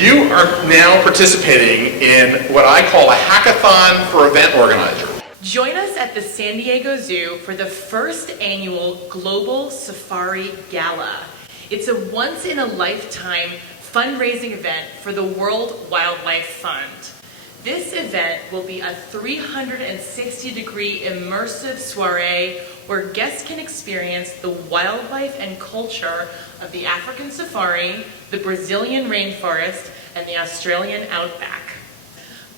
You are now participating in what I call a hackathon for event organizers. Join us at the San Diego Zoo for the first annual Global Safari Gala. It's a once-in-a-lifetime fundraising event for the World Wildlife Fund. This event will be a 360-degree immersive soiree where guests can experience the wildlife and culture of the African safari, the Brazilian rainforest, and the Australian outback.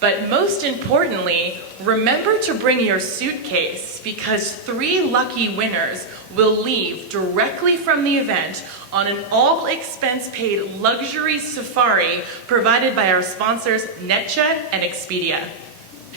But most importantly, remember to bring your suitcase because 3 lucky winners will leave directly from the event on an all-expense-paid luxury safari provided by our sponsors NetJet and Expedia.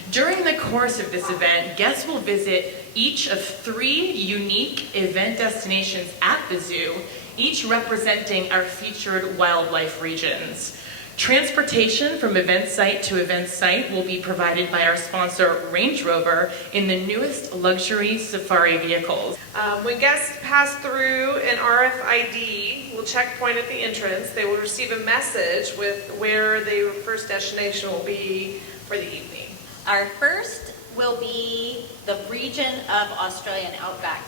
During the course of this event, guests will visit each of 3 unique event destinations at the zoo, each representing our featured wildlife regions. Transportation from event site to event site will be provided by our sponsor Range Rover in the newest luxury safari vehicles. When guests pass through an RFID checkpoint at the entrance, they will receive a message with where their first destination will be for the evening. Our first will be the region of Australian outback.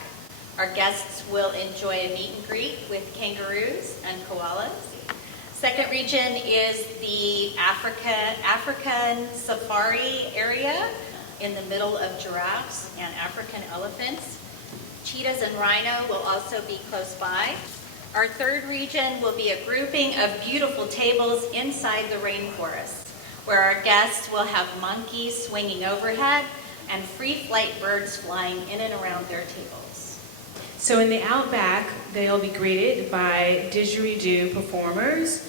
Our guests will enjoy a meet and greet with kangaroos and koalas. Second region is the African safari area in the middle of giraffes and African elephants. Cheetahs and rhino will also be close by. Our third region will be a grouping of beautiful tables inside the rainforest, where our guests will have monkeys swinging overhead and free flight birds flying in and around their tables. So in the outback, they'll be greeted by didgeridoo performers,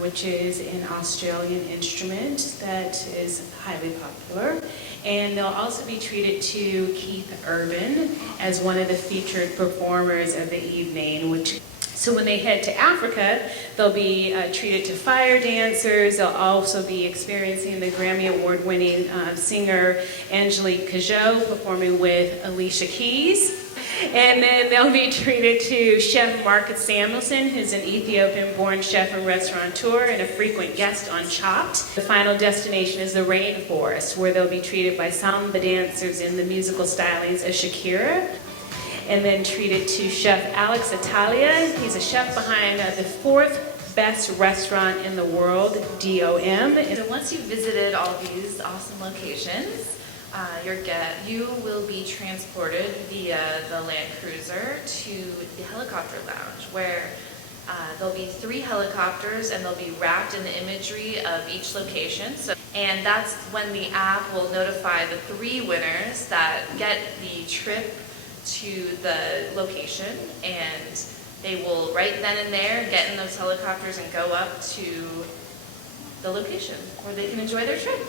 which is an Australian instrument that is highly popular. And they'll also be treated to Keith Urban as one of the featured performers of the evening. So when they head to Africa, they'll be treated to fire dancers. They'll also be experiencing the Grammy Award-winning singer Angelique Kidjo performing with Alicia Keys. And then they'll be treated to Chef Marcus Samuelson, who's an Ethiopian-born chef and restaurateur and a frequent guest on Chopped. The final destination is the rainforest, where they'll be treated by samba dancers in the musical stylings of Shakira. And then treated to Chef Alex Italia. He's a chef behind the 4th best restaurant in the world, DOM. So once you've visited all these awesome locations, you will be transported via the Land Cruiser to the helicopter lounge, where there'll be 3 helicopters and they'll be wrapped in the imagery of each location. And that's when the app will notify the 3 winners that get the trip to the location, and they will right then and there get in those helicopters and go up to the location where they can enjoy their trip.